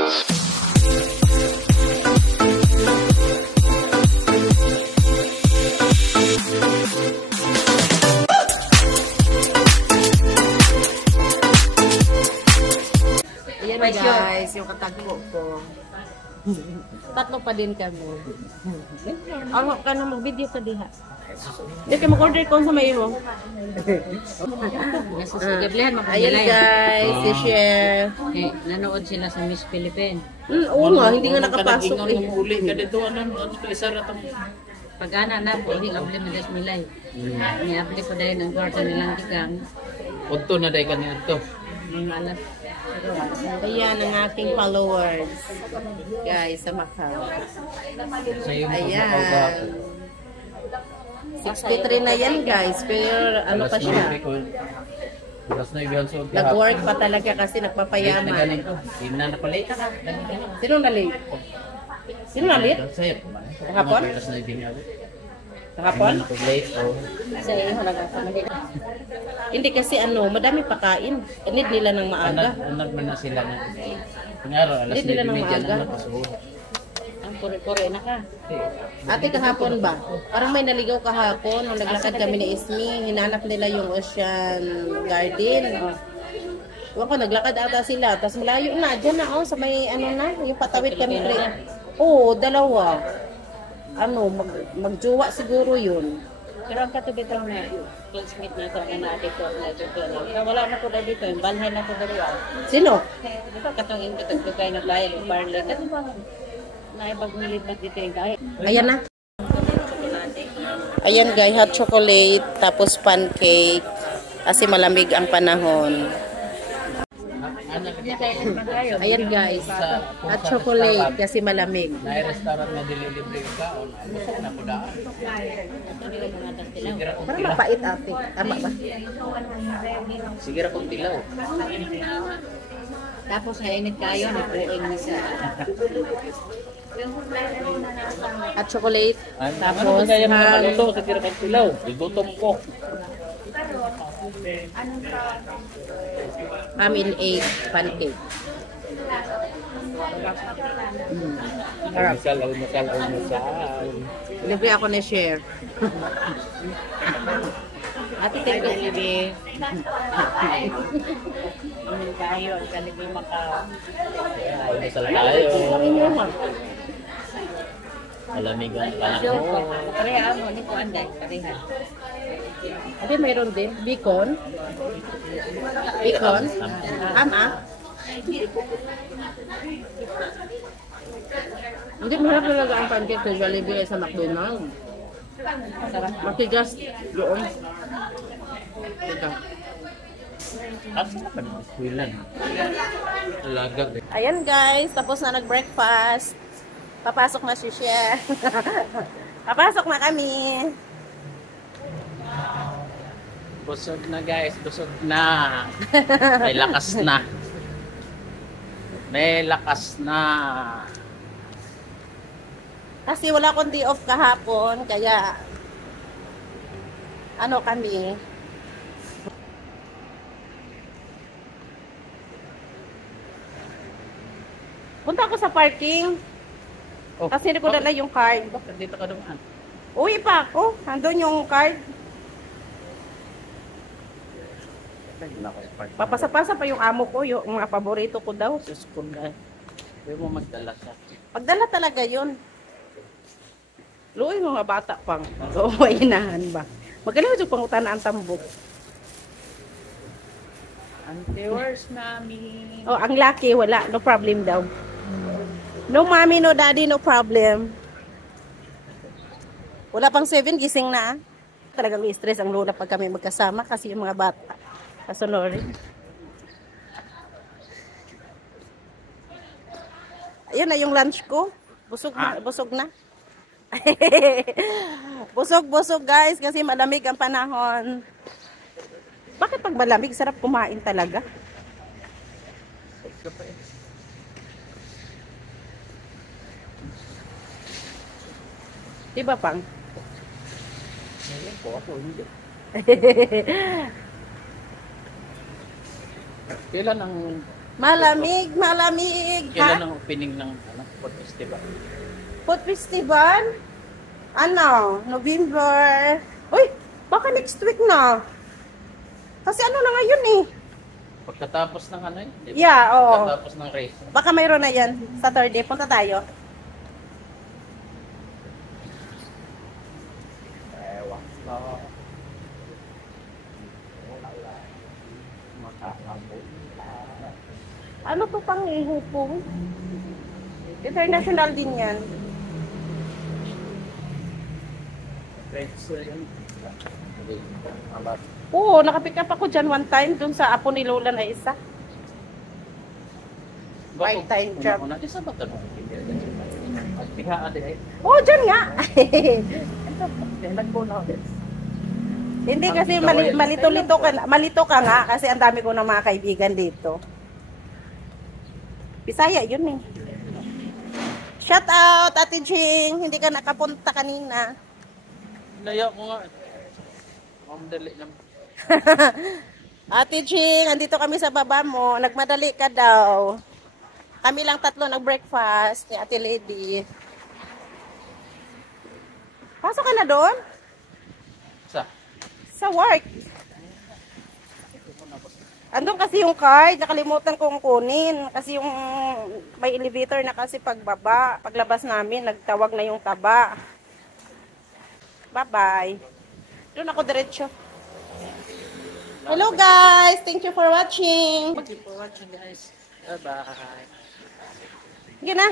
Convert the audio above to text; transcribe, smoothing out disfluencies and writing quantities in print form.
Ayan guys, yung katagpo ko. Tatlo pa din kami. Ang ka na mag-video sa diha. Hindi ka mag-order ko sa may mo. Ayan guys, si Chef. Nanood sila sa Miss Philippines. Oo nga, hindi nga nakapasok eh. Pag ana na po, hindi abli madas milay. Ni-abli ko dahil ng kwarto nilang tikang. Punto na dahil kanina ito. Mga alas. Ayan ang aking followers. Guys, sa Macau. Ayan. 63 na yan guys. Pero ano pa siya? Nag-work pa talaga kasi nagpapayaman. Sino nalit? Sino nalit? Kahapon? Kahapon? Sa iyo nagkakamalit. Hindi kasi ano, madami pakain. Need nila ng maaga. Anak man na sila na. Pangaro, alas Need nila ng maaga. Ang puri-puri na ka. Ate, kahapon ba? Parang may naligaw kahapon. Nung naglakad kami ni Ismi, hinanap nila yung Ocean Garden. Huwag ko, naglakad ata sila. Tapos malayo na. Diyan na, oh, sa may ano na, yung patawid kami. Oo, dalawa. Ano, magjowa siguro yun. Pero ang katubi ito na classmate na ito na dito na dito na. Wala na po na dito, balhay na po dito. Sino? Di ba katong intutugtugay na bayan ng barley? Kasi ba naibag nilipat dito yung kahit. Ayan na. Ayan guys, hot chocolate, tapos pancake. Kasi malamig ang panahon. Ayan guys, hot chocolate kasi malamig. Na-restaurant na delivery ka o na po daan. Parang mapait ate. Tama ba? Sige ra kong tilaw. Tapos nainit kayo, nagpuing na sa Hot chocolate, Tapos kaya mga maluto sa tira kong tilaw. Igutom ko. amin egg pancake. Masal. Libre ako na share. ati kayo libi. Amin kayo, kalibi maka. Masal tayo. Malamig ang panahon. Pareha mo, ni po anday, pareha. Ate, mayroon din. Bacon. Bacon. Ama. Hindi, mahirap talaga ang pancake sa Jollibee sa McDonald's. Matigas doon. Teka. Ayan guys, tapos na nag-breakfast. Papasok na si Chef. Papasok na kami. Busog na guys, busog na. May lakas na. May lakas na. Kasi wala akong day off kahapon, kaya ano kami. Punta ako sa parking. Oh, Kasi hindi ko dala yung card. Bakit dito ka dumaan? Uwi pa ako. Andun yung card. Papasa-pasa pa yung amo ko. Yung mga paborito ko daw. Sa school na. Pwede mo magdala siya. Pagdala talaga yun. Luoy mga bata pang. Oo, inahan ba? Magkalaw yung pangutan na ang tambok. Auntie, where's mommy? Oh, ang laki, wala. No problem daw. No mommy, no daddy, no problem. Wala pang 7, gising na. Talagang stress ang lola pag kami magkasama kasi yung mga bata. Kasunori. Ayan na yung lunch ko. Busog na. Busog na. Busog guys kasi malamig ang panahon. Bakit pag malamig sarap kumain talaga? Diba pang? Ako hindi. Kailan ang Malamig, malamig. Kailan Ha? ang opening ng ano, food festival? Food festival? Ano? November. Uy, baka next week na. Kasi ano na ngayon eh. Pagkatapos ng ano eh? Di ba? Yeah, oo. Pagkatapos ng race. Baka mayroon na yan. Saturday, punta tayo. Ewan ko. Makakabot. Ano to pang ihupong? International din yan. Race yun. Oo, nakapick up ako dyan one time dun sa apo ni Lola na isa. Part-time job. Una, di sa ba ito? Pagpihaan din eh. Oo, dyan nga. Nagbola ako. Hindi kasi malito ka nga kasi ang dami ko ng mga kaibigan dito. Bisaya yun eh. Shout out Ate Jing, hindi ka nakapunta kanina. Naya ko nga. Dali lang. Ate Jing, andito kami sa baba mo. Nagmadali ka daw. Kami lang tatlo nag-breakfast ni Ate Lady. Pasok ka na doon? Sa work. Andun kasi yung card, nakalimutan kong kunin. Kasi yung may elevator na kasi pagbaba. Paglabas namin, nagtawag na yung taba. Bye-bye. Doon ako diretso. Hello guys! Thank you for watching. Thank you for watching guys. Bye-bye. Sige na.